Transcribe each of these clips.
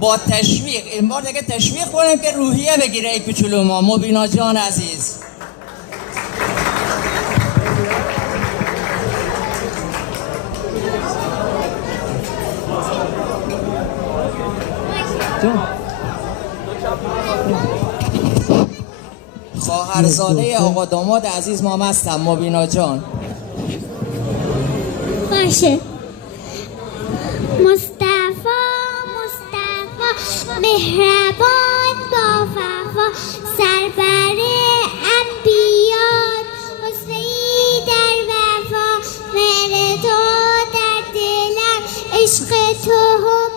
با تشویق این بار دیگه تشویق کنیم که روحیه بگیره ای کوچولو ما. مبینا جان عزیز خواهرزاده آقا داماد عزیز ما هستم. مبینا جان باشه. مصطفی مهربان با وفا، سربر انبیاء، حسنی در وفا، مهر تو در دلم، عشق تو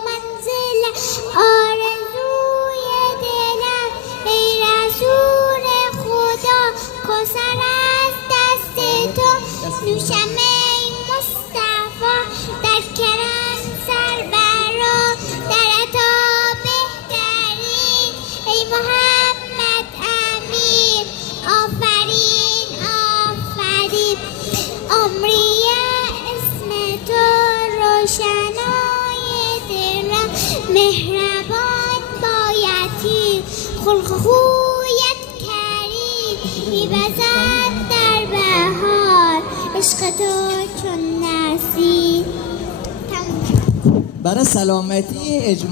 منزلم، آرزوی دلم، ای رسول خدا، کوثر از دست تو نوشم ای مصطفی، در کرم سربرا، در عطا بهترین ای محمد امین. آفرین آفرین عمری اسم تو روشنای دلم، مهربان با یتیم، خلق خویت کریم، می‌وزد در بهار، عشق تو چون نسیم. برای سلامتی اجماع